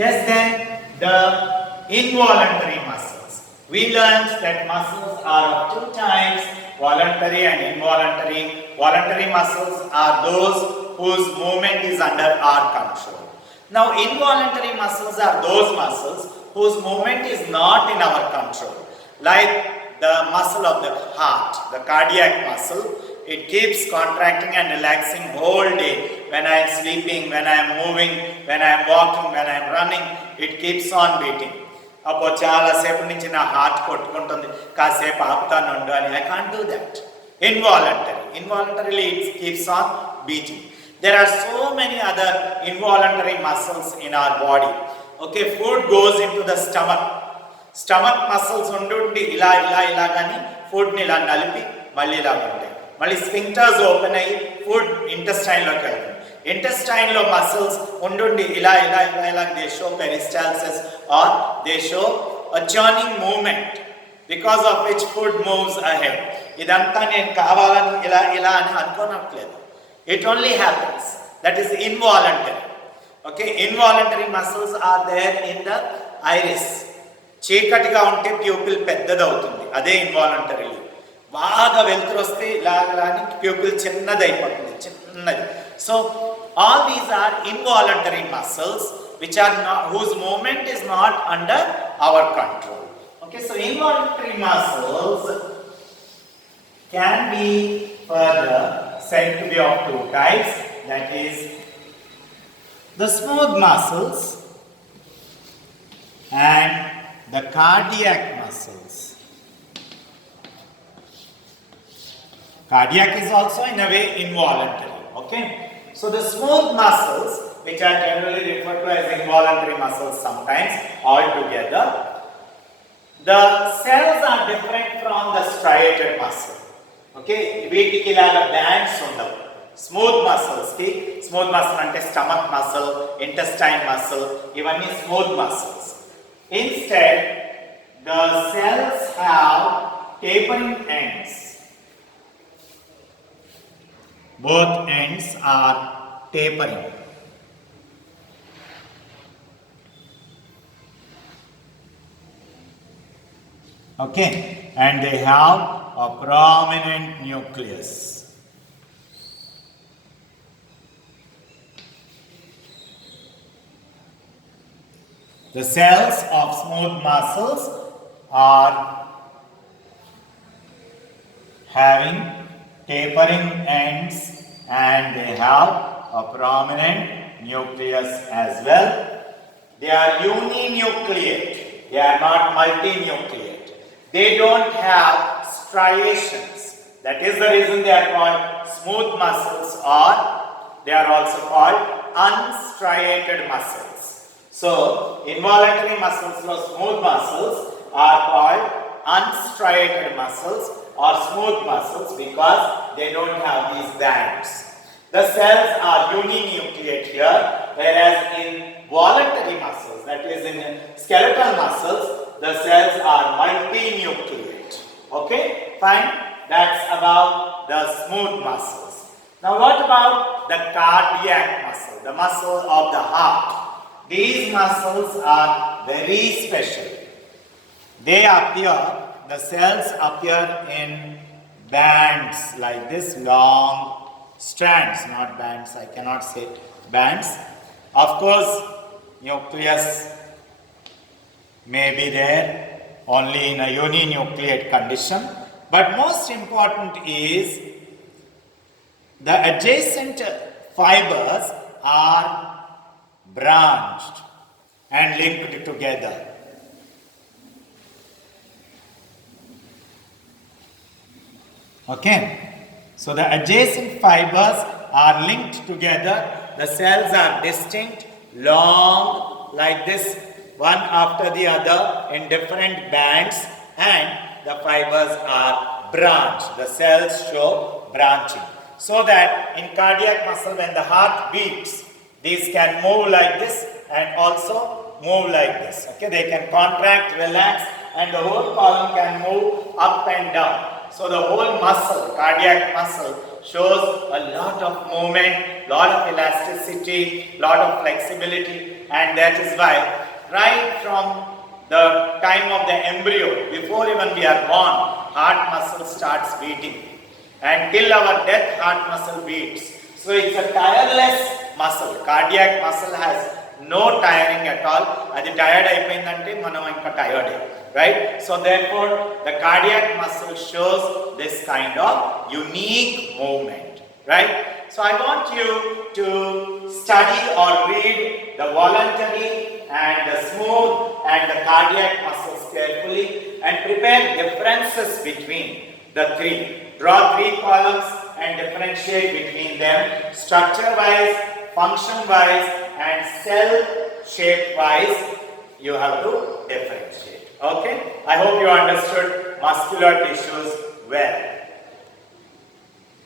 Yes, then the involuntary muscles. We learned that muscles are of two types, voluntary and involuntary. Voluntary muscles are those whose movement is under our control. Now, involuntary muscles are those muscles whose movement is not in our control, like the muscle of the heart, the cardiac muscle. It keeps contracting and relaxing whole day. When I am sleeping, when I am moving, when I am walking, when I am running, it keeps on beating. అప్పుడు చాలాసేపు నుంచి నా heart కొట్టుకుంటుంది, కాసేపు ఆపుతానుండు అని. I can't do that. Involuntarily it keeps on beating. There are so many other involuntary muscles in our body. Okay, food goes into the stomach muscles ఉండి ఇలా కానీ ఫుడ్ని ఇలా నలిపి మళ్ళీ ఇలా ఉంటాయి. మళ్ళీ స్ఫింక్టర్స్ ఓపెన్ అయ్యి ఫుడ్ ఇంటెస్టైన్లోకి వెళ్తుంది. ఇంటెస్టైన్లో మసిల్స్ ఉండి ఇలా they show peristalsis or they show a churning movement because of which food moves ahead. ఇదంతా నేను కావాలని ఇలా అని అనుకోనట్లేదు. It only happens. That is involuntary. Okay, involuntary muscles are there in the iris. చీకటిగా ఉంటే ప్యూపిల్ పెద్దదవుతుంది, అదే ఇన్వాలంటరీ. బాగా వెలుతురు వస్తే ఇలాగలాని ప్యూపిల్ చిన్నదైపోతుంది, చిన్నది. So all these are involuntary muscles which are not, whose movement is not under our control. Okay, so involuntary muscles can be further said to be of two types, that is the smooth muscles and the cardiac muscles. Cardiac is also in a way involuntary. Okay, so the smooth muscles, which are generally referred to as involuntary muscles sometimes altogether, the cells are different from the striated muscle. Okay, వీటికి ఇలాగా bands ఉండవు. Smooth మసిల్స్కి, smooth muscle అంటే stomach muscle, intestine muscle, ఇవన్నీ smooth muscles. Instead, the cells have tapering ends. Both ends are tapering. Okay, and they have a prominent nucleus. The cells of smooth muscles are having tapering ends and they have a prominent nucleus as well. They are uninucleate. They are not multinucleate. They don't have striations. That is the reason they are called smooth muscles, or they are also called unstriated muscles. So, involuntary muscles or smooth muscles are called unstriated muscles or smooth muscles because they don't have these bands. The cells are uninucleate here, whereas in voluntary muscles, that is in skeletal muscles, the cells are multinucleate. Okay, fine. That's about the smooth muscles. Now, what about the cardiac muscle, the muscle of the heart? These muscles are very special. They appear, the cells appear in bands like this, long strands, not bands, I cannot say bands. Of course, nucleus may be there only in a uninucleate condition, but most important is the adjacent fibers are branched and linked together. Okay, so the adjacent fibers are linked together. The cells are distinct, long, like this, one after the other in different bands, and the fibers are branched. The cells show branching. So that in cardiac muscle, when the heart beats, these can move like this and also move like this. Okay, they can contract, relax, and the whole column can move up and down. So the whole muscle, cardiac muscle, shows a lot of movement, lot of elasticity, lot of flexibility, and that is why right from the time of the embryo, before even we are born, heart muscle starts beating, and till our death heart muscle beats. So it's a tireless muscle. Cardiac muscle has no tiring at all. Adi tired అయిపోయిందంటే మనం ఇంకా tired, right? So therefore the cardiac muscle shows this kind of unique movement, right? So I want you to study or read the voluntary and the smooth and the cardiac muscles carefully and prepare differences between the three. Draw 3 columns and differentiate between them structure wise, function wise and cell shape wise. You have to differentiate. Okay? I hope you understood muscular tissues well.